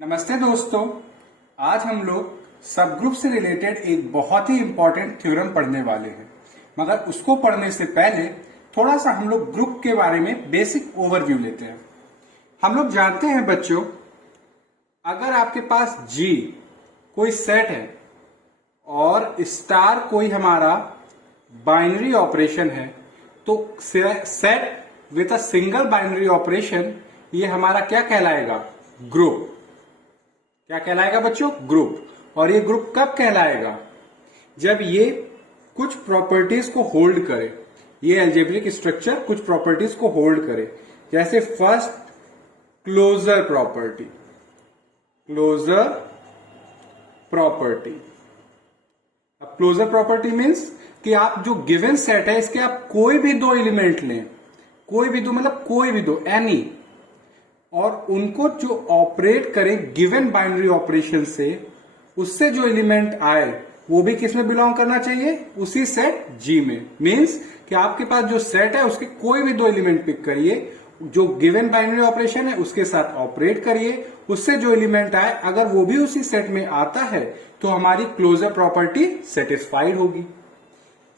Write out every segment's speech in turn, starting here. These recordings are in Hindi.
नमस्ते दोस्तों। आज हम लोग सब ग्रुप से रिलेटेड एक बहुत ही इंपॉर्टेंट थ्योरम पढ़ने वाले हैं, मगर उसको पढ़ने से पहले थोड़ा सा हम लोग ग्रुप के बारे में बेसिक ओवरव्यू लेते हैं। हम लोग जानते हैं बच्चों, अगर आपके पास जी कोई सेट है और स्टार कोई हमारा बाइनरी ऑपरेशन है, तो set with a single binary operation ये हमारा क्या कहलाएगा? ग्रुप। क्या कहलाएगा बच्चों? ग्रुप। और ये ग्रुप कब कहलाएगा? जब ये कुछ प्रॉपर्टीज को होल्ड करे, ये अलजेब्रिक स्ट्रक्चर कुछ प्रॉपर्टीज को होल्ड करे। जैसे first, closure property. Closure property. अब क्लोजर प्रॉपर्टी मीन्स कि आप जो गिवन सेट है इसके आप कोई भी दो एलिमेंट लें, कोई भी दो मतलब कोई भी दो, एनी, और उनको जो ऑपरेट करें गिवन बाइनरी ऑपरेशन से, उससे जो एलिमेंट आए वो भी किस में बिलोंग करना चाहिए? उसी सेट जी में। मींस कि आपके पास जो सेट है उसके कोई भी दो एलिमेंट पिक करिए, जो गिवन बाइनरी ऑपरेशन है उसके साथ ऑपरेट करिए, उससे जो एलिमेंट आए अगर वो भी उसी सेट में आता है तो हमारी क्लोजर प्रॉपर्टी सेटिस्फाइड होगी।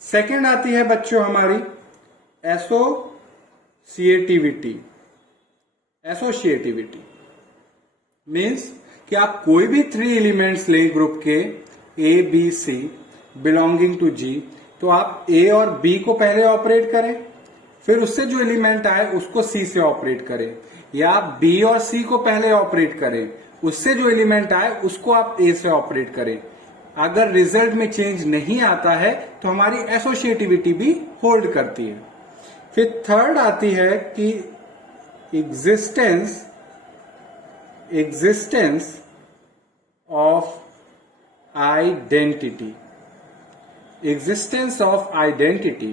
सेकेंड आती है बच्चों हमारी एसोसिएटिविटी। एसोसिएटिविटी मीन्स कि आप कोई भी थ्री एलिमेंट्स लें ग्रुप के A B C belonging to G, तो आप ए और बी को पहले ऑपरेट करें, फिर उससे जो एलिमेंट आए उसको सी से ऑपरेट करें, या आप बी और सी को पहले ऑपरेट करें, उससे जो एलिमेंट आए उसको आप ए से ऑपरेट करें। अगर रिजल्ट में चेंज नहीं आता है तो हमारी एसोसिएटिविटी भी होल्ड करती है। फिर थर्ड आती है कि existence of identity। existence of identity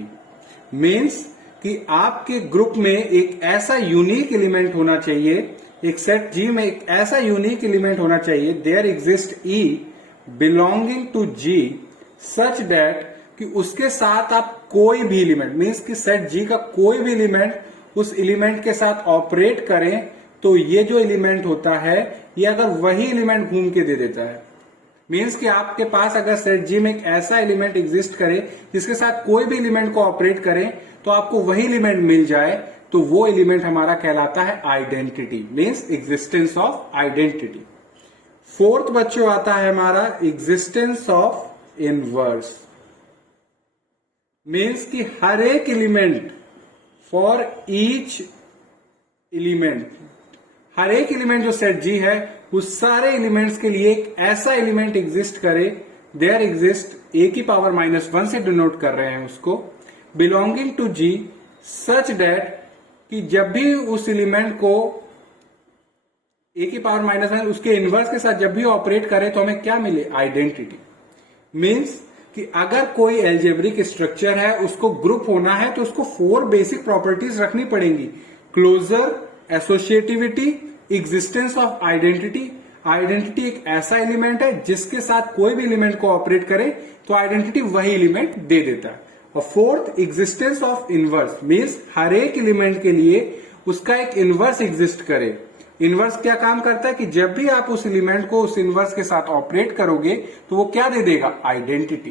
means कि आपके ग्रुप में एक ऐसा यूनिक एलिमेंट होना चाहिए, एक सेट जी में एक ऐसा यूनिक एलिमेंट होना चाहिए, there exist E belonging to G such that कि उसके साथ आप कोई भी एलिमेंट, मीन्स कि सेट जी का कोई भी एलिमेंट उस एलिमेंट के साथ ऑपरेट करें तो ये जो एलिमेंट होता है ये अगर वही एलिमेंट घूम के दे देता है, मीन्स कि आपके पास अगर सेट जी में एक ऐसा एलिमेंट एग्जिस्ट करे जिसके साथ कोई भी एलिमेंट को ऑपरेट करें तो आपको वही एलिमेंट मिल जाए, तो वो एलिमेंट हमारा कहलाता है identity, means existence of identity. Fourth बच्चों आता है हमारा एग्जिस्टेंस ऑफ इनवर्स। मीन्स कि हर एक एलिमेंट, फॉर ईच एलिमेंट, हर एक एलिमेंट जो सेट जी है उस सारे एलिमेंट्स के लिए एक ऐसा एलिमेंट एग्जिस्ट करे, देयर एग्जिस्ट ए की पावर -1 से डिनोट कर रहे हैं उसको, belonging to G such that कि जब भी उस एलिमेंट को ए की पावर -1 उसके इनवर्स के साथ जब भी ऑपरेट करे तो हमें क्या मिले? आइडेंटिटी। मीन्स कि अगर कोई एल्जेब्रिक स्ट्रक्चर है उसको ग्रुप होना है तो उसको 4 बेसिक प्रॉपर्टीज रखनी पड़ेंगी: closure, associativity, existence of identity. Identity एक ऐसा एलिमेंट है जिसके साथ कोई भी एलिमेंट को ऑपरेट करे तो आइडेंटिटी वही एलिमेंट दे देता है। और fourth, existence of inverse, means हर एक एलिमेंट के लिए उसका एक इनवर्स एग्जिस्ट करे। इनवर्स क्या काम करता है कि जब भी आप उस एलिमेंट को उस इनवर्स के साथ ऑपरेट करोगे तो वो क्या दे देगा? आइडेंटिटी।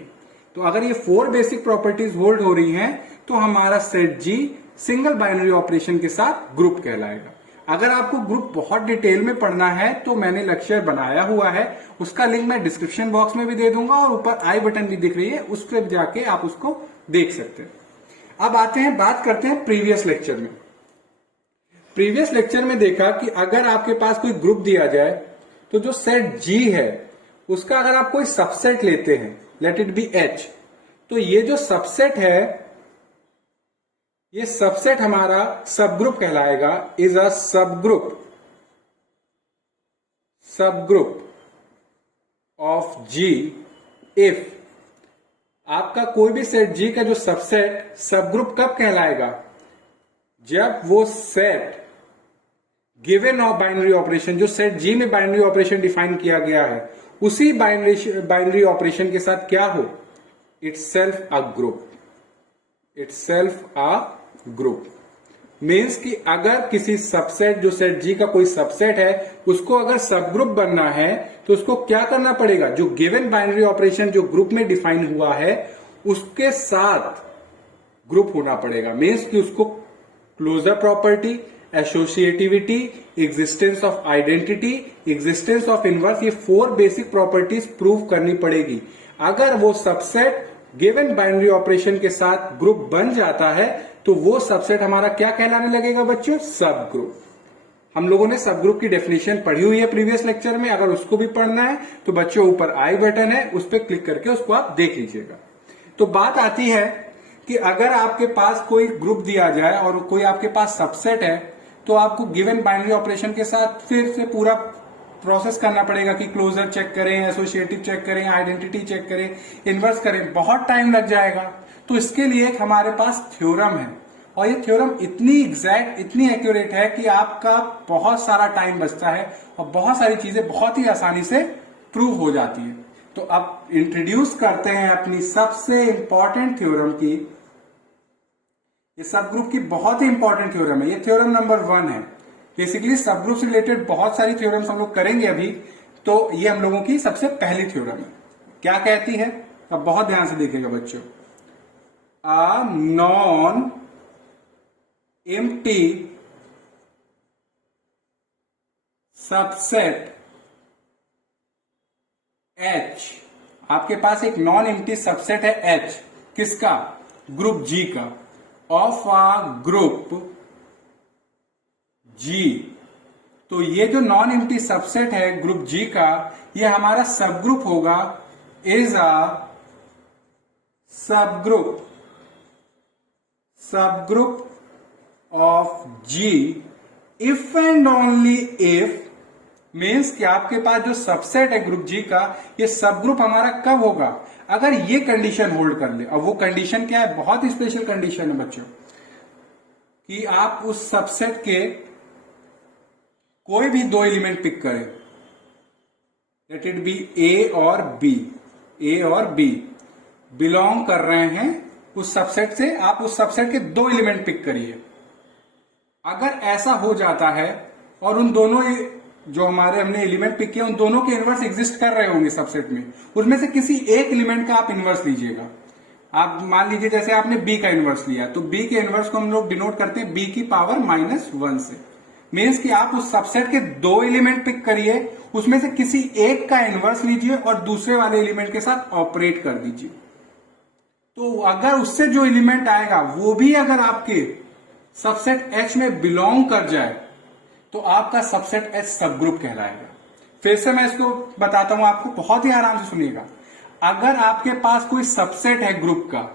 तो अगर ये 4 बेसिक प्रॉपर्टीज होल्ड हो रही हैं तो हमारा सेट जी सिंगल बाइनरी ऑपरेशन के साथ ग्रुप कहलाएगा। अगर आपको ग्रुप बहुत डिटेल में पढ़ना है तो मैंने लेक्चर बनाया हुआ है, उसका लिंक मैं डिस्क्रिप्शन बॉक्स में भी दे दूंगा और ऊपर आई बटन भी दिख रही है, उस पर जाके आप उसको देख सकते हैं। अब आते हैं, बात करते हैं प्रीवियस लेक्चर में। प्रीवियस लेक्चर में देखा कि अगर आपके पास कोई ग्रुप दिया जाए तो जो सेट जी है उसका अगर आप कोई सबसेट लेते हैं, लेट इट बी एच, तो ये जो सबसेट है ये सबसेट हमारा सब ग्रुप कहलाएगा। Is a subgroup of ji if आपका कोई भी सेट जी का जो सबसेट सब ग्रुप कब कहलाएगा? जब वो set given of binary operation, जो सेट जी में बाइनरी ऑपरेशन डिफाइन किया गया है, उसी बाइनरी ऑपरेशन के साथ क्या हो? Itself a group. मीन्स कि अगर किसी सबसेट, जो सेट जी का कोई सबसेट है, उसको अगर सब ग्रुप बनना है तो उसको क्या करना पड़ेगा, जो गिवन बाइनरी ऑपरेशन जो ग्रुप में डिफाइन हुआ है उसके साथ ग्रुप होना पड़ेगा। मीन्स कि उसको closure property, associativity, existence of identity, existence of inverse, ये 4 बेसिक प्रॉपर्टीज प्रूव करनी पड़ेगी। अगर वो सबसेट गिवन बाइनरी ऑपरेशन के साथ ग्रुप बन जाता है तो वो सबसेट हमारा क्या कहलाने लगेगा बच्चों, सब ग्रुप। हम लोगों ने सब ग्रुप की डेफिनेशन पढ़ी हुई है प्रीवियस लेक्चर में, अगर उसको भी पढ़ना है तो बच्चों ऊपर आई बटन है, उस पर क्लिक करके उसको आप देख लीजिएगा। तो बात आती है कि अगर आपके पास कोई ग्रुप दिया जाए और कोई आपके पास सबसेट है तो आपको गिवन बाइनरी ऑपरेशन के साथ फिर से पूरा प्रोसेस करना पड़ेगा कि क्लोजर चेक करें, एसोसिएटिव चेक करें, आइडेंटिटी चेक करें, इनवर्स करें, बहुत टाइम लग जाएगा। तो इसके लिए एक हमारे पास थ्योरम है और ये थ्योरम इतनी एग्जैक्ट, इतनी एक्यूरेट है कि आपका बहुत सारा टाइम बचता है और बहुत सारी चीजें बहुत ही आसानी से प्रूव हो जाती है। तो अब इंट्रोड्यूस करते हैं अपनी सबसे इंपॉर्टेंट थ्योरम की। ये सब ग्रुप की बहुत ही इंपॉर्टेंट थ्योरम है, ये थ्योरम नंबर 1 है। बेसिकली सब ग्रुप से रिलेटेड बहुत सारी थ्योरम्स हम लोग करेंगे अभी, तो ये हम लोगों की सबसे पहली थ्योरम है। क्या कहती है, अब बहुत ध्यान से देखिएगा बच्चों। A non empty subset H, आपके पास एक नॉन एम्प्टी सबसेट है H, किसका, ग्रुप G का, ऑफ अ ग्रुप G। तो ये जो नॉन एम्प्टी सबसेट है ग्रुप G का, ये हमारा सब ग्रुप होगा, is a subgroup of G if and only if, means कि आपके पास जो सबसेट है ग्रुप G का, ये सब ग्रुप हमारा कब होगा, अगर ये कंडीशन होल्ड कर ले। अब वो कंडीशन क्या है, बहुत ही स्पेशल कंडीशन है बच्चों, कि आप उस सबसेट के कोई भी 2 एलिमेंट पिक करें, लेट इट बी A और B बिलोंग कर रहे हैं उस सबसेट से, आप उस सबसेट के 2 एलिमेंट पिक करिए। अगर ऐसा हो जाता है और उन दोनों जो हमारे हमने एलिमेंट पिक किया उन दोनों के इनवर्स एग्जिस्ट कर रहे होंगे सबसेट में, उसमें से किसी एक एलिमेंट का आप इनवर्स लीजिएगा। आप मान लीजिए जैसे आपने B का इनवर्स लिया, तो B के इनवर्स को हम लोग डिनोट करते हैं B की पावर -1 से। मीन्स कि आप उस सबसेट के 2 एलिमेंट पिक करिए, उसमें से किसी एक का इनवर्स लीजिए और दूसरे वाले एलिमेंट के साथ ऑपरेट कर दीजिए। तो अगर उससे जो एलिमेंट आएगा वो भी अगर आपके सबसेट H में बिलोंग कर जाए तो आपका सबसेट H सब ग्रुप कहलाएगा। फिर से मैं इसको बताता हूं आपको, बहुत ही आराम से सुनिएगा। अगर आपके पास कोई सबसेट है ग्रुप का,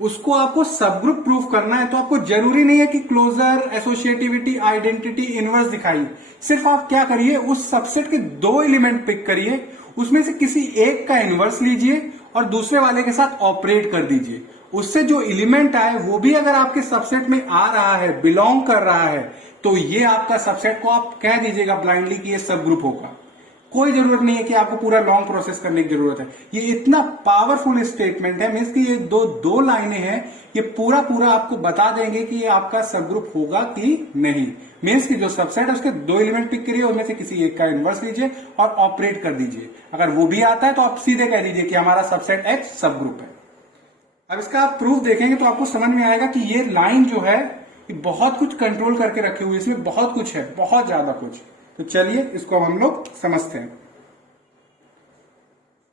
उसको आपको सब ग्रुप प्रूफ करना है तो आपको जरूरी नहीं है कि क्लोजर, एसोसिएटिविटी, आइडेंटिटी, इनवर्स दिखाइए। सिर्फ आप क्या करिए, उस सबसेट के 2 एलिमेंट पिक करिए, उसमें से किसी एक का इनवर्स लीजिए और दूसरे वाले के साथ ऑपरेट कर दीजिए। उससे जो एलिमेंट आए वो भी अगर आपके सबसेट में आ रहा है, बिलोंग कर रहा है, तो ये आपका सबसेट को आप कह दीजिएगा ब्लाइंडली कि ये सब ग्रुप होगा। कोई जरूरत नहीं है कि आपको पूरा लॉन्ग प्रोसेस करने की जरूरत है। ये इतना पावरफुल स्टेटमेंट है, मीन्स कि ये दो लाइनें हैं, ये पूरा आपको बता देंगे कि ये आपका सब ग्रुप होगा कि नहीं। मीन्स कि जो सबसेट है उसके 2 एलिमेंट पिक करिए, उनमें से किसी एक का इनवर्स लीजिए और ऑपरेट कर दीजिए। अगर वो भी आता है तो आप सीधे कह दीजिए कि हमारा सबसेट H सब ग्रुप है। अब इसका आप प्रूफ देखेंगे तो आपको समझ में आएगा कि ये लाइन जो है ये बहुत कुछ कंट्रोल करके रखी हुई है, इसमें बहुत कुछ है, बहुत ज्यादा कुछ। तो चलिए इसको हम लोग समझते हैं।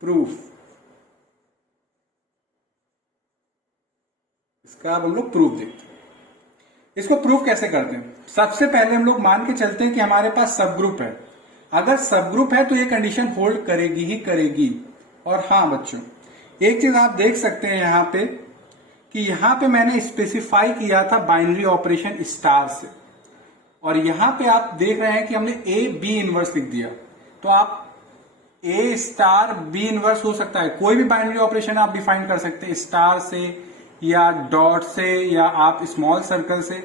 प्रूफ, इसका अब हम लोग प्रूफ देखते हैं। इसको प्रूफ कैसे करते हैं, सबसे पहले हम लोग मान के चलते हैं कि हमारे पास सब ग्रुप है। अगर सब ग्रुप है तो ये कंडीशन होल्ड करेगी ही करेगी। और हाँ बच्चों, एक चीज आप देख सकते हैं यहां पे कि यहां पे मैंने स्पेसिफाई किया था बाइनरी ऑपरेशन स्टार से, और यहां पे आप देख रहे हैं कि हमने A B इनवर्स लिख दिया। तो आप A स्टार B इनवर्स हो सकता है, कोई भी बाइनरी ऑपरेशन आप डिफाइन कर सकते हैं, स्टार से या डॉट से या आप स्मॉल सर्कल से,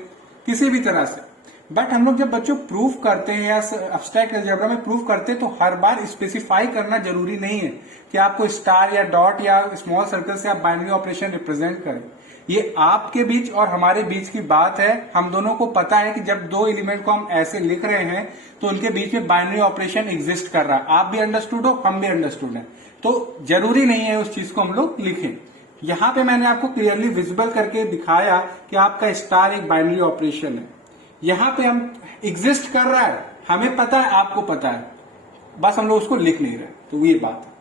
किसी भी तरह से। बट हम लोग जब बच्चों प्रूफ करते हैं या एब्स्ट्रैक्ट अलजेब्रा में प्रूफ करते हैं तो हर बार स्पेसिफाई करना जरूरी नहीं है कि आपको स्टार या डॉट या स्मॉल सर्कल से आप बाइनरी ऑपरेशन रिप्रेजेंट करें। ये आपके बीच और हमारे बीच की बात है। हम दोनों को पता है कि जब दो एलिमेंट को हम ऐसे लिख रहे हैं तो उनके बीच में बाइनरी ऑपरेशन एग्जिस्ट कर रहा है। आप भी अंडरस्टूड हो, हम भी अंडरस्टूड है, तो जरूरी नहीं है उस चीज को हम लोग लिखें। यहां पे मैंने आपको क्लियरली विजिबल करके दिखाया कि आपका स्टार एक बाइनरी ऑपरेशन है। यहां पे हम एग्जिस्ट कर रहा है, हमें पता है, आपको पता है, बस हम लोग उसको लिख नहीं रहे, तो ये बात है।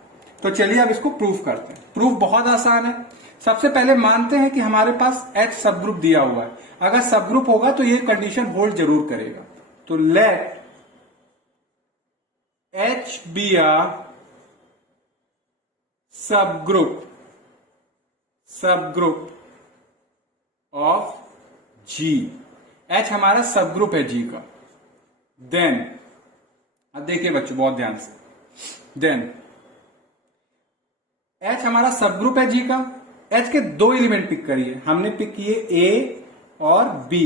तो चलिए अब इसको प्रूफ करते हैं। प्रूफ बहुत आसान है। सबसे पहले मानते हैं कि हमारे पास H सब ग्रुप दिया हुआ है। अगर सब ग्रुप होगा तो ये कंडीशन होल्ड जरूर करेगा। तो late H be a subgroup of G। H हमारा सब ग्रुप है G का। देन अब देखिए बच्चों बहुत ध्यान से, देन H हमारा सब ग्रुप है G का। H के दो एलिमेंट पिक करिए, हमने पिक किए A और B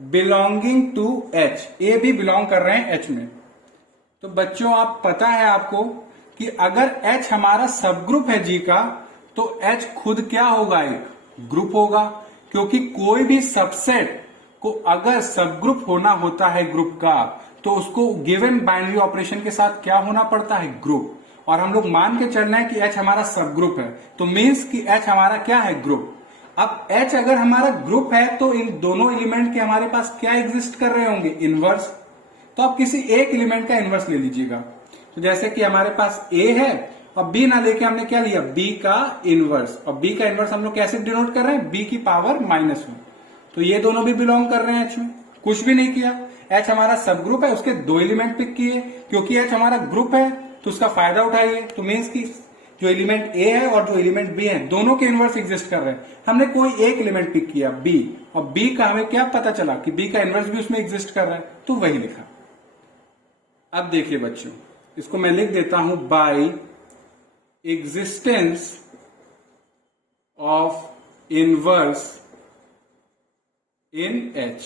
belonging to H। A भी बिलोंग कर रहे हैं H में। तो बच्चों आप पता है आपको कि अगर H हमारा सब ग्रुप है G का तो H खुद क्या होगा, एक ग्रुप होगा, क्योंकि कोई भी सबसेट को अगर सब ग्रुप होना होता है ग्रुप का तो उसको गिवन बाइनरी ऑपरेशन के साथ क्या होना पड़ता है, ग्रुप। और हम लोग मान के चलना है कि H हमारा सब ग्रुप है, तो मीन्स कि H हमारा क्या है, ग्रुप। अब H अगर हमारा ग्रुप है तो इन दोनों एलिमेंट के हमारे पास क्या एग्जिस्ट कर रहे होंगे, इनवर्स। तो आप किसी एक एलिमेंट का इनवर्स ले लीजिएगा। तो जैसे कि हमारे पास A है और B ना लेके हमने क्या लिया, B का इनवर्स। और B का इनवर्स हम लोग कैसे डिनोट कर रहे हैं, B की पावर -1। तो ये दोनों भी बिलोंग कर रहे हैं H में, कुछ भी नहीं किया। H हमारा सब ग्रुप है, उसके दो एलिमेंट पिक किए, क्योंकि H हमारा ग्रुप है तो उसका फायदा उठाइए। तो मीन्स की जो एलिमेंट A है और जो एलिमेंट B है दोनों के इनवर्स एग्जिस्ट कर रहे हैं। हमने कोई एक एलिमेंट पिक किया B, और B का हमें क्या पता चला कि B का इनवर्स भी उसमें एग्जिस्ट कर रहा है, तो वही लिखा। अब देखिए बच्चों, इसको मैं लिख देता हूं, by existence of inverse in H,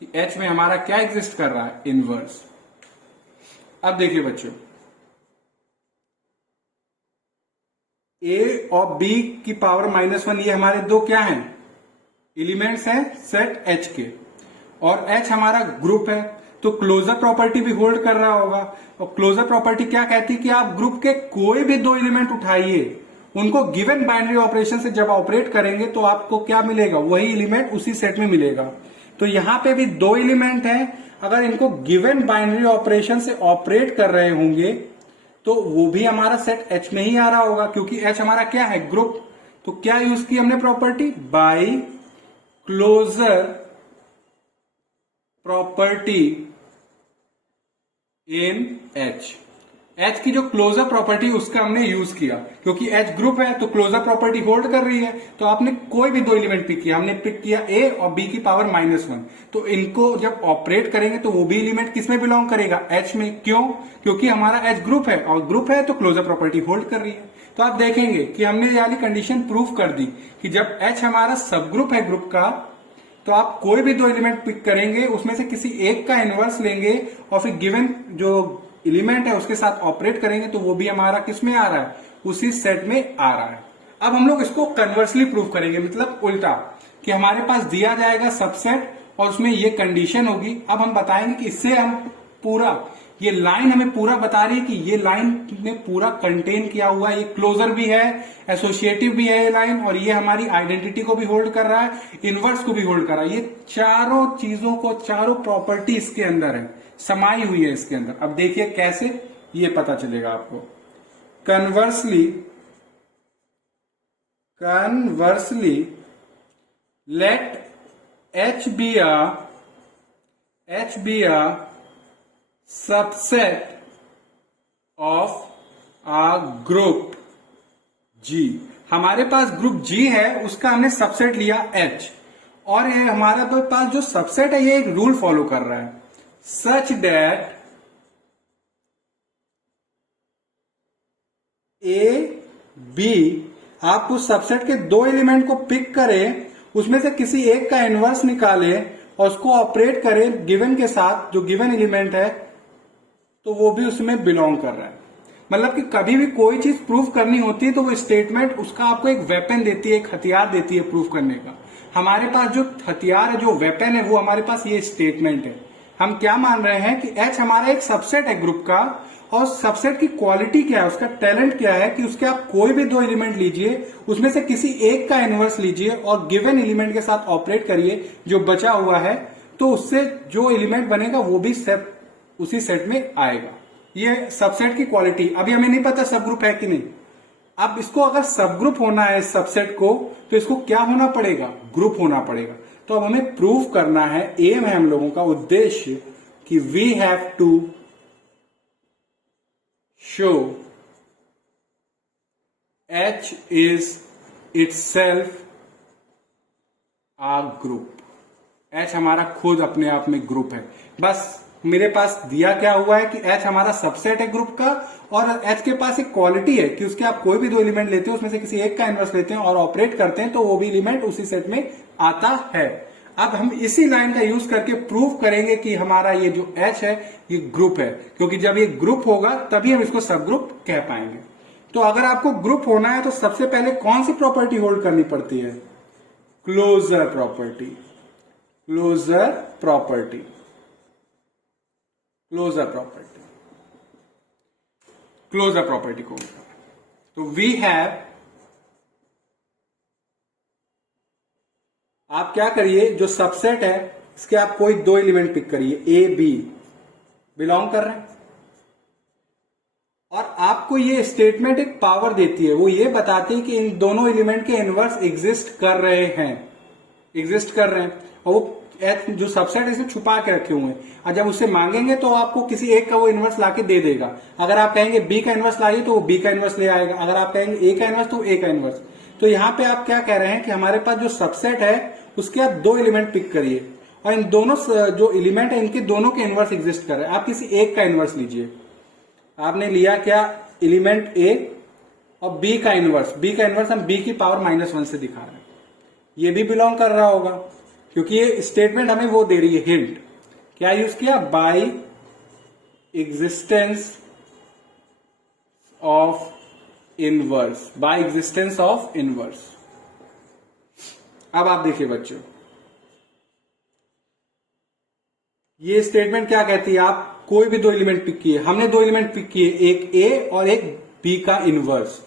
कि H में हमारा क्या एग्जिस्ट कर रहा है, इनवर्स। अब देखिए बच्चों, A और B की पावर -1 ये हमारे दो क्या हैं, एलिमेंट्स हैं सेट H के, और H हमारा ग्रुप है तो क्लोजर प्रॉपर्टी भी होल्ड कर रहा होगा। और क्लोजर प्रॉपर्टी क्या कहती है कि आप ग्रुप के कोई भी दो एलिमेंट उठाइए, उनको गिवन बाइनरी ऑपरेशन से जब ऑपरेट करेंगे तो आपको क्या मिलेगा, वही एलिमेंट उसी सेट में मिलेगा। तो यहां पे भी दो एलिमेंट हैं, अगर इनको गिवन बाइनरी ऑपरेशन से ऑपरेट कर रहे होंगे तो वो भी हमारा सेट H में ही आ रहा होगा, क्योंकि H हमारा क्या है, ग्रुप। तो क्या यूज की हमने property, by closure property in H। H की जो क्लोजर प्रॉपर्टी उसका हमने यूज किया, क्योंकि H ग्रुप है तो क्लोजर प्रॉपर्टी होल्ड कर रही है। तो आपने कोई भी दो एलिमेंट पिक किया, हमने पिक किया A और B की पावर -1, तो इनको जब ऑपरेट करेंगे तो वो भी एलिमेंट किस में बिलोंग करेगा, H में। क्यों, क्योंकि हमारा H ग्रुप है, और ग्रुप है तो क्लोजर प्रॉपर्टी होल्ड कर रही है। तो आप देखेंगे कि हमने ये वाली कंडीशन प्रूफ कर दी कि जब H हमारा सब ग्रुप है ग्रुप का, तो आप कोई भी दो एलिमेंट पिक करेंगे, उसमें से किसी एक का इनवर्स लेंगे और फिर गिवन जो एलिमेंट है उसके साथ ऑपरेट करेंगे तो वो भी हमारा किस में आ रहा है, उसी सेट में आ रहा है। अब हम लोग इसको कन्वर्सली प्रूफ करेंगे, मतलब उल्टा, कि हमारे पास दिया जाएगा सबसेट और उसमें ये कंडीशन होगी। अब हम बताएंगे कि इससे हम पूरा, ये लाइन हमें पूरा बता रही है कि ये लाइन में पूरा कंटेन किया हुआ है, ये क्लोजर भी है, एसोसिएटिव भी है ये लाइन, और ये हमारी आइडेंटिटी को भी होल्ड कर रहा है, इनवर्स को भी होल्ड कर रहा है। ये चारों चीजों को, चारों प्रॉपर्टी इसके अंदर है, समाई हुई है इसके अंदर। अब देखिए कैसे, ये पता चलेगा आपको। Conversely let H be a subset of a group G। हमारे पास ग्रुप G है, उसका हमने सबसेट लिया H, और ये हमारे पास जो सबसेट है ये एक रूल फॉलो कर रहा है, सच दैट A B, आप उस सबसेट के दो एलिमेंट को पिक करें, उसमें से किसी एक का इनवर्स निकालें और उसको ऑपरेट करें गिवन के साथ, जो गिवन एलिमेंट है तो वो भी उसमें बिलोंग कर रहा है। मतलब कि कभी भी कोई चीज प्रूव करनी होती है तो वो स्टेटमेंट उसका आपको एक वेपन देती है, एक हथियार देती है प्रूव करने का। हमारे पास जो हथियार है, जो वेपन है, वो हमारे पास ये स्टेटमेंट है। हम क्या मान रहे हैं कि एच हमारा एक सबसेट है ग्रुप का, और सबसेट की क्वालिटी क्या है, उसका टैलेंट क्या है कि उसके आप कोई भी दो एलिमेंट लीजिए, उसमें से किसी एक का इनवर्स लीजिए और गिवन एलिमेंट के साथ ऑपरेट करिए जो बचा हुआ है, तो उससे जो एलिमेंट बनेगा वो भी उसी सेट में आएगा। ये सबसेट की क्वालिटी। अभी हमें नहीं पता सब ग्रुप है कि नहीं। अब इसको अगर सब ग्रुप होना है इस सबसेट को, तो इसको क्या होना पड़ेगा, ग्रुप होना पड़ेगा। तो अब हमें प्रूव करना है, एम है हम लोगों का उद्देश्य कि we have to show H is itself a group। H हमारा खुद अपने आप में ग्रुप है। बस मेरे पास दिया क्या हुआ है कि H हमारा सबसेट है ग्रुप का, और H के पास एक क्वालिटी है कि उसके आप कोई भी दो एलिमेंट लेते हैं, उसमें से किसी एक का इनवर्स लेते हैं और ऑपरेट करते हैं, तो वो भी एलिमेंट उसी सेट में आता है। अब हम इसी लाइन का यूज करके प्रूव करेंगे कि हमारा ये जो H है ये ग्रुप है, क्योंकि जब ये ग्रुप होगा तभी हम इसको सब ग्रुप कह पाएंगे। तो अगर आपको ग्रुप होना है तो सबसे पहले कौन सी प्रॉपर्टी होल्ड करनी पड़ती है, closure property. Closure property, closure property, closure property को। तो वी हैव, आप क्या करिए, जो सबसेट है इसके आप कोई दो एलिमेंट पिक करिए, ए बी बिलोंग कर रहे हैं, और आपको ये स्टेटमेंट एक पावर देती है, वो ये बताती है कि इन दोनों एलिमेंट के इनवर्स एग्जिस्ट कर रहे हैं, एग्जिस्ट कर रहे हैं, और वो जो सबसेट है इसे छुपा के रखे हुए हैं, और जब उससे मांगेंगे तो आपको किसी एक का वो इनवर्स लाके दे देगा। अगर आप कहेंगे बी का इनवर्स लाइए तो वो बी का इनवर्स ले आएगा, अगर आप कहेंगे ए का इनवर्स तो ए का इनवर्स। तो यहां पे आप क्या कह रहे हैं कि हमारे पास जो सबसेट है उसके आप दो एलिमेंट पिक करिए, और इन दोनों जो एलिमेंट है इनके दोनों के इनवर्स एग्जिस्ट कर रहे हैं। आप किसी एक का इनवर्स लीजिए। आपने लिया क्या, एलिमेंट ए और बी का इनवर्स। बी का इनवर्स हम बी की पावर -1 से दिखा रहे हैं, ये भी बिलोंग कर रहा होगा, क्योंकि ये स्टेटमेंट हमें वो दे रही है, हिंट। क्या यूज किया, by existence of inverse, by existence of inverse. अब आप देखिए बच्चों, ये स्टेटमेंट क्या कहती है, आप कोई भी दो एलिमेंट पिक किए, हमने दो एलिमेंट पिक किए, एक ए और एक बी का इनवर्स,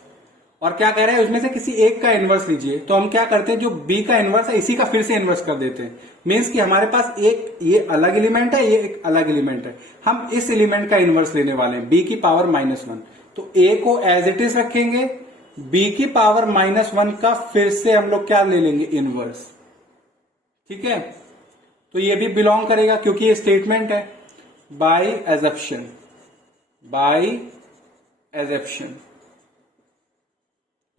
और क्या कह रहे हैं उसमें से किसी एक का इनवर्स लीजिए। तो हम क्या करते हैं, जो बी का इनवर्स है इसी का फिर से इनवर्स कर देते हैं। मींस कि हमारे पास एक ये अलग एलिमेंट है, ये एक अलग एलिमेंट है, हम इस एलिमेंट का इनवर्स लेने वाले हैं, बी की पावर -1। तो ए को एज इट इज रखेंगे, बी की पावर -1 का फिर से हम लोग क्या ले लेंगे, इनवर्स। ठीक है, तो ये भी बिलोंग करेगा क्योंकि ये स्टेटमेंट है, by assumption, by assumption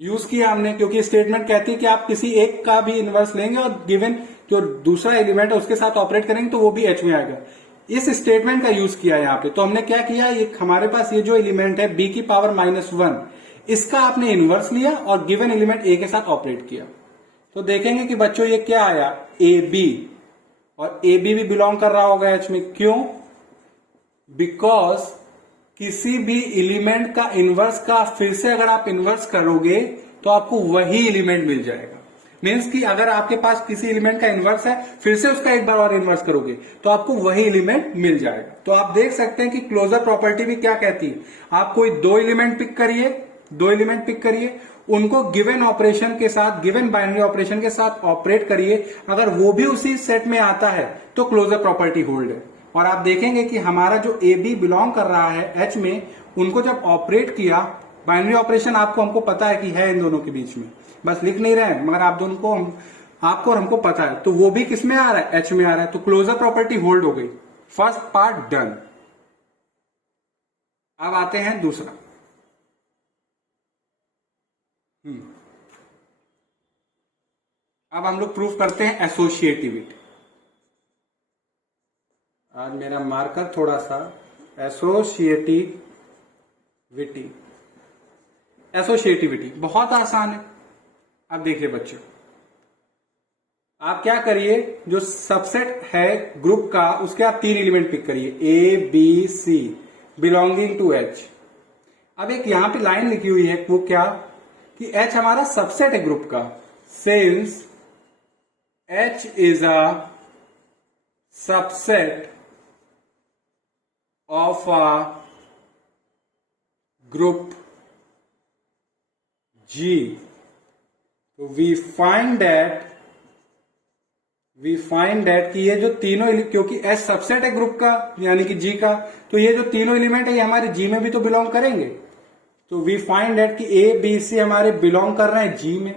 use किया हमने, क्योंकि स्टेटमेंट कहती है कि आप किसी एक का भी इनवर्स लेंगे और गिवन जो दूसरा एलिमेंट है उसके साथ ऑपरेट करेंगे तो वो भी एच में आएगा। इस स्टेटमेंट का यूज किया यहां पे। तो हमने क्या किया, ये हमारे पास ये जो एलिमेंट है बी की पावर -1, इसका आपने इनवर्स लिया और गिवन एलिमेंट ए के साथ ऑपरेट किया। तो देखेंगे कि बच्चों ये क्या आया, ए बी, और ए बी भी बिलोंग कर रहा होगा एच में। क्यों, बिकॉज किसी भी एलिमेंट का इनवर्स का फिर से अगर आप इनवर्स करोगे तो आपको वही एलिमेंट मिल जाएगा। मीन्स कि अगर आपके पास किसी एलिमेंट का इनवर्स है, फिर से उसका एक बार और इनवर्स करोगे तो आपको वही एलिमेंट मिल जाएगा। तो आप देख सकते हैं कि क्लोजर प्रॉपर्टी भी क्या कहती है, आप कोई दो एलिमेंट पिक करिए, दो एलिमेंट पिक करिए, उनको गिवन ऑपरेशन के साथ, गिवन बाइनरी ऑपरेशन के साथ ऑपरेट करिए, अगर वो भी उसी सेट में आता है तो क्लोजर प्रॉपर्टी होल्ड है। और आप देखेंगे कि हमारा जो ए बी बिलोंग कर रहा है एच में, उनको जब ऑपरेट किया, बाइनरी ऑपरेशन आपको हमको पता है कि है इन दोनों के बीच में, बस लिख नहीं रहे हैं, मगर आप दोनों को आपको और हमको पता है, तो वो भी किस में आ रहा है, एच में आ रहा है। तो क्लोजर प्रॉपर्टी होल्ड हो गई, फर्स्ट पार्ट डन। अब आते हैं दूसरा। अब हम लोग प्रूफ करते हैं एसोसिएटिविटी। आज मेरा मार्कर थोड़ा सा, एसोसिएटिविटी, एसोसिएटिविटी बहुत आसान है। अब देखिए बच्चों, आप क्या करिए, जो सबसेट है ग्रुप का उसके आप तीन एलिमेंट पिक करिए, A B C belonging to H. अब एक यहां पे लाइन लिखी हुई है, वो क्या कि H हमारा सबसेट है ग्रुप का, since H is a subset of a group G, तो वी फाइंड दैट कि ये जो तीनों, क्योंकि S सबसेट है ग्रुप का यानी कि G का, तो ये जो तीनों एलिमेंट है ये हमारे G में भी तो बिलोंग करेंगे। तो वी फाइंड दैट कि A B C हमारे बिलोंग कर रहे हैं G में,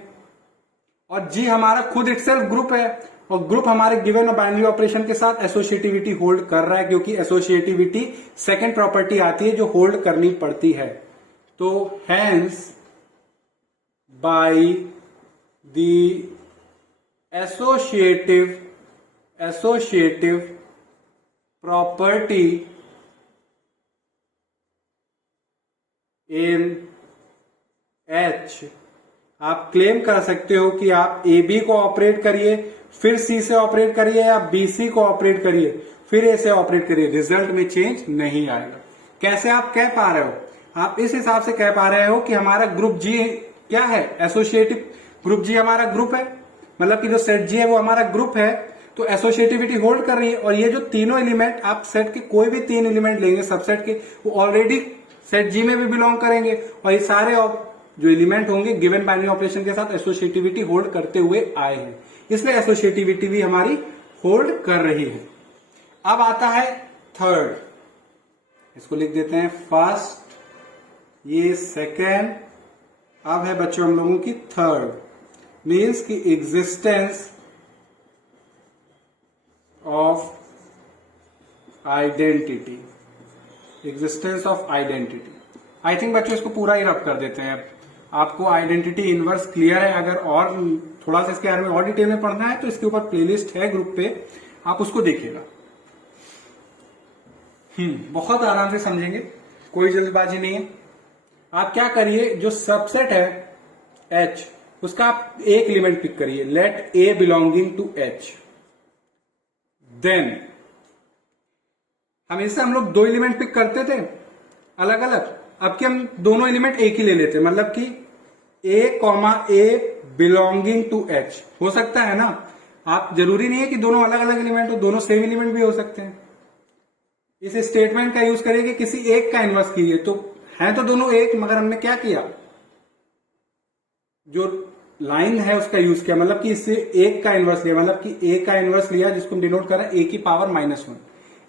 और G हमारा खुद इटसेल्फ ग्रुप है, और ग्रुप हमारे गिवन बाइनरी ऑपरेशन के साथ एसोसिएटिविटी होल्ड कर रहा है, क्योंकि एसोसिएटिविटी सेकेंड प्रॉपर्टी आती है जो होल्ड करनी पड़ती है। तो hence by the associative property in H, आप क्लेम कर सकते हो कि आप AB को ऑपरेट करिए, फिर C से ऑपरेट करिए, या BC को ऑपरेट करिए, फिर A से ऑपरेट करिए, रिजल्ट में चेंज नहीं आएगा। कैसे आप कह पा रहे हो? आप इस हिसाब से कह पा रहे हो कि हमारा ग्रुप G क्या है, एसोसिएटिव ग्रुप G हमारा ग्रुप है, मतलब कि जो सेट G है वो हमारा ग्रुप है, तो एसोसिएटिविटी होल्ड कर रही है। और ये जो तीनों एलिमेंट, आप सेट के कोई भी तीन एलिमेंट लेंगे सबसेट के, वो ऑलरेडी सेट G में भी बिलोंग करेंगे, और ये सारे जो एलिमेंट होंगे गिवन बाइनरी ऑपरेशन के साथ एसोसिएटिविटी होल्ड करते हुए आए हैं, इसलिए एसोसिएटिविटी भी हमारी होल्ड कर रही है। अब आता है थर्ड, इसको लिख देते हैं फर्स्ट, ये सेकेंड, अब है बच्चों हम लोगों की थर्ड, मीन्स की existence of identity. Existence of identity, I think बच्चों इसको पूरा ही रब कर देते हैं। आपको आइडेंटिटी इनवर्स क्लियर है, अगर और थोड़ा सा इसके बारे में और डिटेल में पढ़ना है तो इसके ऊपर प्लेलिस्ट है ग्रुप पे, आप उसको देखिएगा। बहुत आराम से समझेंगे, कोई जल्दबाजी नहीं है। आप क्या करिए, जो सबसेट है H, उसका आप एक एलिमेंट पिक करिए, let A belonging to H, then हमेशा हम लोग दो एलिमेंट पिक करते थे अलग अलग, अब कि हम दोनों एलिमेंट एक ही ले लेते, मतलब कि A, बिलोंगिंग टू H हो सकता है ना। आप जरूरी नहीं है कि दोनों अलग अलग एलिमेंट हो, दोनों सेम एलिमेंट भी हो सकते हैं। इस स्टेटमेंट का यूज करिए कि किसी एक का इनवर्स कीजिए, तो है तो दोनों एक, मगर हमने क्या किया, जो लाइन है उसका यूज किया, मतलब कि इससे एक का इनवर्स लिया, मतलब कि A का इनवर्स लिया, जिसको हम डिनोट कर रहे हैं A की पावर -1।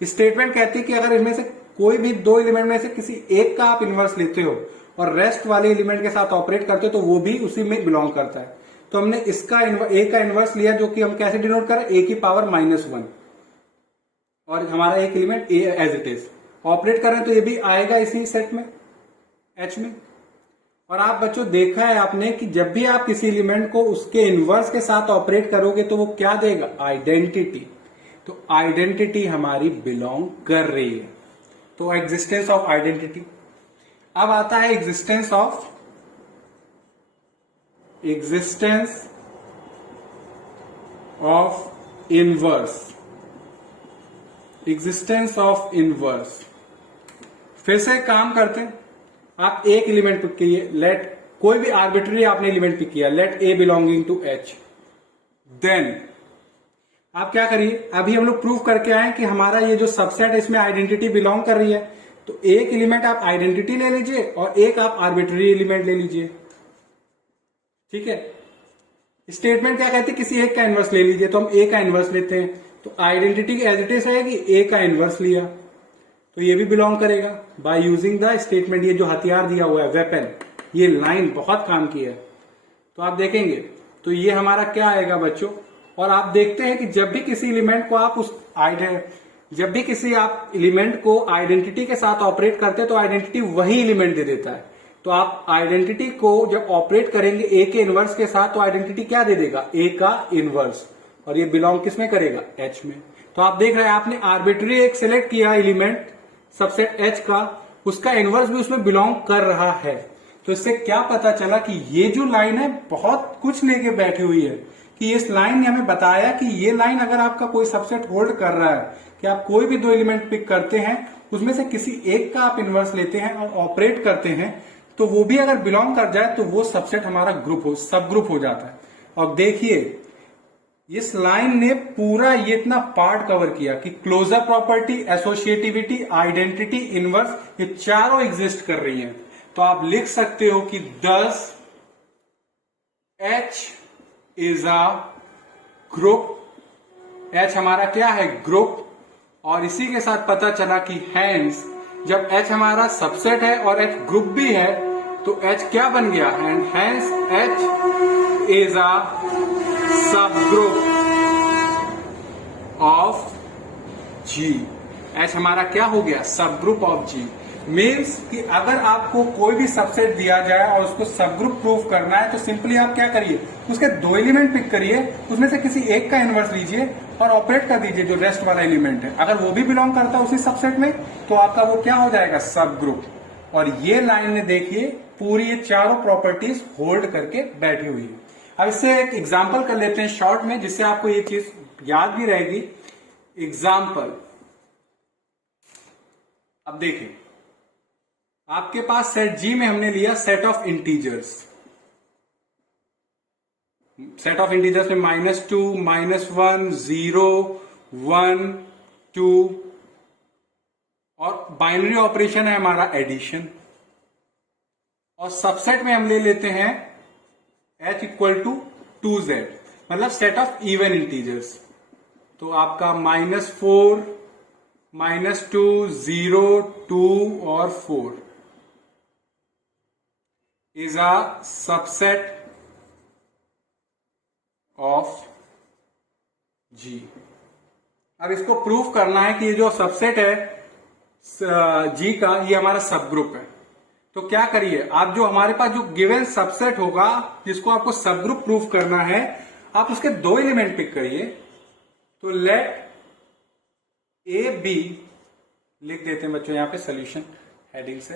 स्टेटमेंट कहती है कि अगर इनमें से कोई भी दो एलिमेंट में से किसी एक का आप इनवर्स लेते हो और रेस्ट वाले एलिमेंट के साथ ऑपरेट करते हो, तो वो भी उसी में बिलोंग करता है। तो हमने इसका A का इनवर्स लिया, जो कि हम कैसे डिनोट कर रहे हैं, A की पावर -1, और हमारा एक element A as it is operate कर रहे हैं, तो ये भी आएगा इसी सेट में H में। और आप बच्चों देखा है आपने कि जब भी आप किसी एलिमेंट को उसके इनवर्स के साथ ऑपरेट करोगे तो वो क्या देगा, आइडेंटिटी। तो आइडेंटिटी हमारी बिलोंग कर रही है, तो एग्जिस्टेंस ऑफ आइडेंटिटी। अब आता है existence of inverse. Existence of inverse, फिर से काम करते हैं। आप एक एलिमेंट पिक कीजिए, लेट कोई भी आर्बिट्ररी आपने एलिमेंट पिक किया, let A belonging to H, then आप क्या करिए, अभी हम लोग प्रूव करके आए कि हमारा ये जो सबसेट है इसमें आइडेंटिटी बिलोंग कर रही है, तो एक एलिमेंट आप आइडेंटिटी ले लीजिए और एक आप आर्बिट्ररी एलिमेंट ले लीजिए, ठीक है। स्टेटमेंट क्या कहती है, किसी एक का इनवर्स ले लीजिए, तो हम A का इनवर्स लेते हैं, तो आइडेंटिटी एज इट इज रहेगी, A का इनवर्स लिया तो ये भी बिलोंग करेगा बाय यूजिंग द स्टेटमेंट। ये जो हथियार दिया हुआ है वेपन, ये लाइन बहुत काम की है, तो आप देखेंगे तो ये हमारा क्या आएगा बच्चों। और आप देखते हैं कि जब भी किसी एलिमेंट को आप एलिमेंट को आइडेंटिटी के साथ ऑपरेट करते हैं तो आइडेंटिटी वही एलिमेंट दे देता है। तो आप आइडेंटिटी को जब ऑपरेट करेंगे A के इनवर्स के साथ, तो आइडेंटिटी क्या दे देगा, A का इनवर्स, और ये बिलोंग किस में करेगा, H में। तो आप देख रहे हैं आपने आर्बिट्ररी एक सिलेक्ट किया एलिमेंट सबसेट H का, उसका इनवर्स भी उसमें बिलोंग कर रहा है। तो इससे क्या पता चला कि ये जो लाइन है बहुत कुछ लेके बैठी हुई है, कि इस लाइन ने हमें बताया कि ये लाइन अगर आपका कोई सबसेट होल्ड कर रहा है कि आप कोई भी दो एलिमेंट पिक करते हैं उसमें से किसी एक का आप इनवर्स लेते हैं और ऑपरेट करते हैं, तो वो भी अगर बिलोंग कर जाए तो वो सबसेट हमारा सब ग्रुप हो जाता है। और देखिए इस लाइन ने पूरा ये इतना पार्ट कवर किया कि closure property, associativity, identity, inverse, ये चारों एग्जिस्ट कर रही हैं। तो आप लिख सकते हो कि दस H is a group. H हमारा क्या है? ग्रुप। और इसी के साथ पता चला कि हैंस जब H हमारा सबसेट है और H ग्रुप भी है तो H क्या बन गया? And hence H is a subgroup of G। H हमारा क्या हो गया? सब ग्रुप ऑफ G। मीन्स कि अगर आपको कोई भी सबसेट दिया जाए और उसको सब ग्रुप प्रूव करना है तो सिंपली आप क्या करिए, उसके दो एलिमेंट पिक करिए, उसमें से किसी एक का इनवर्स लीजिए और ऑपरेट कर दीजिए जो रेस्ट वाला एलिमेंट है। अगर वो भी बिलोंग करता है उसी सबसेट में तो आपका वो क्या हो जाएगा? सब ग्रुप। और ये लाइन ने देखिए पूरी ये चारों प्रॉपर्टीज होल्ड करके बैठी हुई है। अब इससे एक एग्जाम्पल कर लेते हैं शॉर्ट में, जिससे आपको ये चीज याद भी रहेगी। एग्जाम्पल, अब देखिए आपके पास सेट G में हमने लिया set of integers. Set of integers में -2, -1, 0, 1, 2 और बाइनरी ऑपरेशन है हमारा एडिशन। और सबसेट में हम ले लेते हैं H इक्वल टू 2Z, मतलब सेट ऑफ इवन इंटीजर्स। तो आपका -4, -2, 0, 2 और 4 is a subset of G। अब इसको प्रूफ करना है कि ये जो सबसेट है G का, ये हमारा सब ग्रुप है। तो क्या करिए आप, जो हमारे पास जो गिवन सबसेट होगा जिसको आपको सब ग्रुप प्रूफ करना है, आप उसके दो एलिमेंट पिक करिए। तो लेट ए बी, लिख देते हैं बच्चों यहां पे सोल्यूशन हेडिंग से,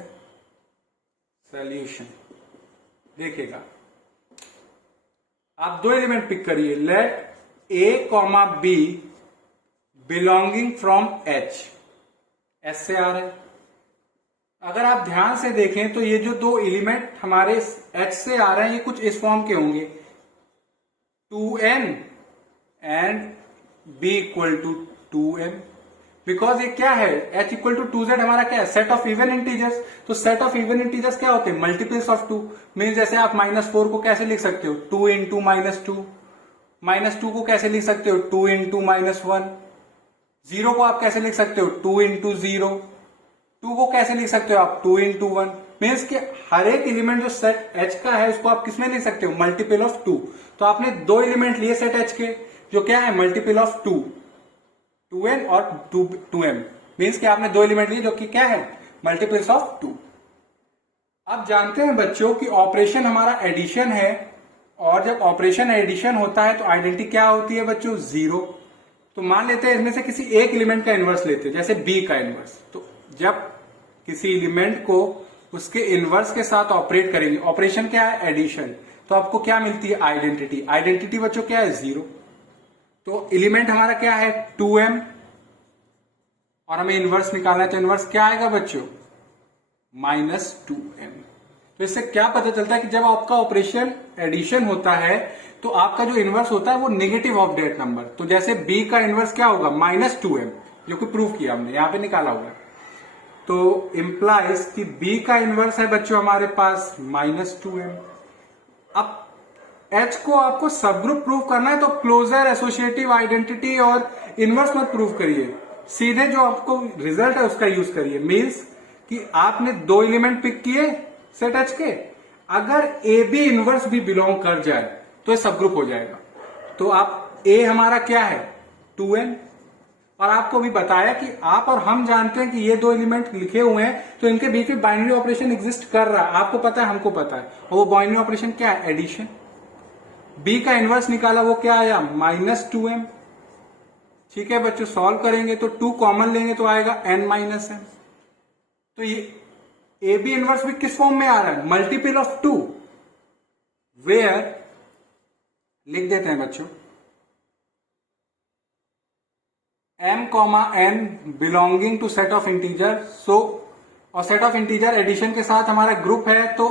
सोल्यूशन। देखिएगा आप दो एलिमेंट पिक करिए, let A comma B belonging from H। S से आ रहा है। अगर आप ध्यान से देखें तो ये जो दो एलिमेंट हमारे H से आ रहे हैं ये कुछ इस फॉर्म के होंगे, 2n and B equal to 2m। Because ये क्या है? H इक्वल टू 2Z हमारा क्या है? Set of even integers. तो सेट ऑफ इवन इंटीजर्स क्या होते हैं? Multiples of 2। मीन जैसे आप -4 को कैसे लिख सकते हो? 2 इंटू -2। -2 को कैसे लिख सकते हो? 2 इंटू -1। 0 को आप कैसे लिख सकते हो? 2 इंटू 0। 2 को कैसे लिख सकते हो आप? 2 इंटू 1। मीन्स के हर एक एलिमेंट जो सेट H का है उसको आप किसमें लिख सकते हो? Multiple of 2। तो आपने दो एलिमेंट लिए सेट H के, जो क्या है? मल्टीपल ऑफ 2, 2n और 2m। मीन्स कि आपने दो एलिमेंट लिए जो कि क्या है? Multiples of 2। अब जानते हैं बच्चों कि ऑपरेशन हमारा एडिशन है, और जब ऑपरेशन एडिशन होता है तो आइडेंटिटी क्या होती है बच्चों? 0। तो मान लेते हैं इसमें से किसी एक एलिमेंट का इनवर्स लेते हैं, जैसे B का इनवर्स। तो जब किसी एलिमेंट को उसके इनवर्स के साथ ऑपरेट करेंगे, ऑपरेशन क्या है? एडिशन। तो आपको क्या मिलती है? आइडेंटिटी। आइडेंटिटी बच्चों क्या है? 0। तो एलिमेंट हमारा क्या है? 2m, और हमें इनवर्स निकालना है तो इनवर्स क्या आएगा बच्चों? -2m। तो इससे क्या पता चलता है कि जब आपका ऑपरेशन एडिशन होता है तो आपका जो इनवर्स होता है वो नेगेटिव ऑफ दैट नंबर। तो जैसे B का इनवर्स क्या होगा? -2m, जो कि प्रूफ किया हमने, यहां पे निकाला हुआ है। तो इंप्लाइज कि B का इनवर्स है बच्चों हमारे पास -2m। अब H को आपको सब ग्रुप प्रूव करना है तो क्लोजर, एसोसिएटिव, आइडेंटिटी और इनवर्स मत प्रूव करिए, सीधे जो आपको रिजल्ट है उसका यूज करिए। मीन्स कि आपने दो एलिमेंट पिक किए सेट H के, अगर ए बी इनवर्स भी बिलोंग कर जाए तो ये सब ग्रुप हो जाएगा। तो आप A हमारा क्या है? 2n। और आपको भी बताया कि आप और हम जानते हैं कि ये दो एलिमेंट लिखे हुए हैं तो इनके बीच में बाइनरी ऑपरेशन एग्जिस्ट कर रहा है। आपको पता है, हमको पता है। और वो बाइनरी ऑपरेशन क्या है? एडिशन। B का इनवर्स निकाला, वो क्या आया? -2m। ठीक है बच्चों, सॉल्व करेंगे तो 2 कॉमन लेंगे तो आएगा n-m। तो ये ए बी इनवर्स भी किस फॉर्म में आ रहा है? मल्टीपल ऑफ 2, वेयर लिख देते हैं बच्चों m comma n belonging to set of integer. So और सेट ऑफ इंटीजर एडिशन के साथ हमारा ग्रुप है तो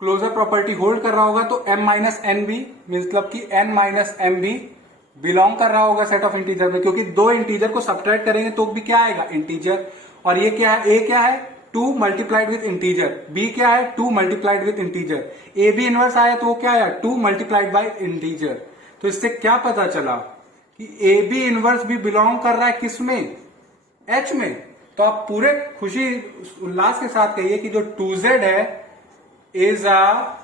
क्लोजर प्रॉपर्टी होल्ड कर रहा होगा, तो m माइनस एन भी मतलब कि n माइनस एम भी बिलोंग कर रहा होगा सेट ऑफ इंटीजर में, क्योंकि दो इंटीजर को सब्ट्रैक्ट करेंगे तो भी क्या आएगा, इंटीजर। और ये क्या है, a क्या है 2 मल्टीप्लाइड विथ इंटीजर, b क्या है 2 मल्टीप्लाइड विथ इंटीजर, a भी इनवर्स आया तो वो क्या आया 2 मल्टीप्लाइड बाय इंटीजर। तो इससे क्या पता चला कि ए बी इनवर्स भी बिलोंग कर रहा है किसमें, H में। तो आप पूरे खुशी उल्लास के साथ कहिए कि जो 2z है is a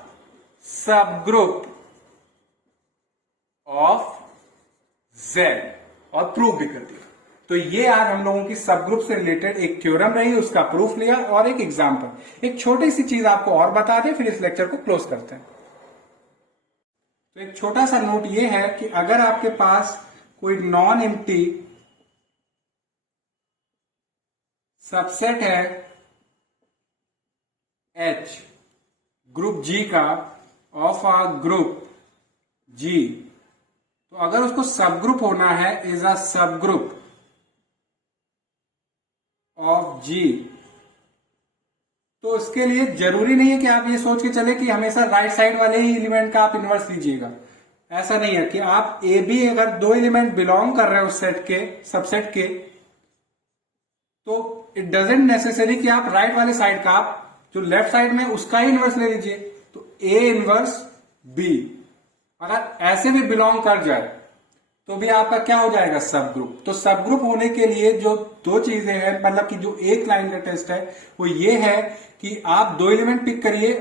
subgroup of z, और प्रूव भी कर दिया। तो ये आज हम लोगों की सब ग्रुप से रिलेटेड एक थ्योरम रही, उसका प्रूफ लिया और एक एग्जांपल। एक छोटी सी चीज आपको और बता दें, फिर इस लेक्चर को क्लोज करते हैं। तो एक छोटा सा नोट ये है कि अगर आपके पास कोई नॉन एम्प्टी सबसेट है H ग्रुप G का ऑफ अ ग्रुप G, तो अगर उसको सब ग्रुप होना है is a subgroup of G, तो इसके लिए जरूरी नहीं है कि आप ये सोच के चले कि हमेशा राइट साइड वाले ही एलिमेंट का आप इनवर्स लीजिएगा। ऐसा नहीं है कि आप ए बी अगर दो एलिमेंट बिलोंग कर रहे हो उस सेट के सबसेट के, तो इट डजेंट नेसेसरी कि आप राइट वाले साइड का, आप जो लेफ्ट साइड में उसका ही इनवर्स ले लीजिए। तो ए इनवर्स बी अगर ऐसे भी बिलोंग कर जाए तो भी आपका क्या हो जाएगा, सब ग्रुप। तो सब ग्रुप होने के लिए जो दो चीजें हैं, मतलब कि जो एक लाइन का टेस्ट है वो ये है कि आप दो एलिमेंट पिक करिए।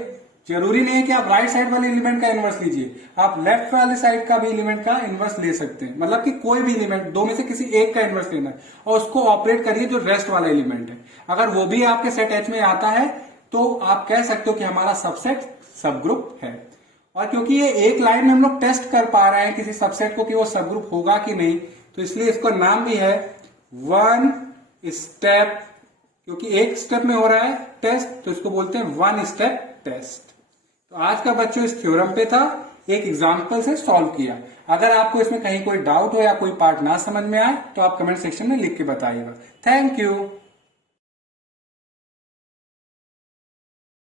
जरूरी नहीं है कि आप राइट साइड वाले एलिमेंट का इनवर्स लीजिए, आप लेफ्ट वाले साइड का भी एलिमेंट का इनवर्स ले सकते हैं। मतलब कि कोई भी एलिमेंट दो में से किसी एक का इनवर्स लेना है और उसको ऑपरेट करिए जो रेस्ट वाला एलिमेंट है। अगर वो भी आपके सेट एच में आता है तो आप कह सकते हो कि हमारा सबसेट सब ग्रुप है। और क्योंकि ये एक लाइन में हम लोग टेस्ट कर पा रहे हैं किसी सबसेट को कि वो सब ग्रुप होगा कि नहीं, तो इसलिए इसका नाम भी है वन स्टेप, क्योंकि एक स्टेप में हो रहा है टेस्ट, तो इसको बोलते हैं वन स्टेप टेस्ट। तो आज का बच्चों इस थ्योरम पे था, एक एग्जांपल से सॉल्व किया। अगर आपको इसमें कहीं कोई डाउट हो या कोई पार्ट ना समझ में आए तो आप कमेंट सेक्शन में लिख के बताइएगा। Thank you.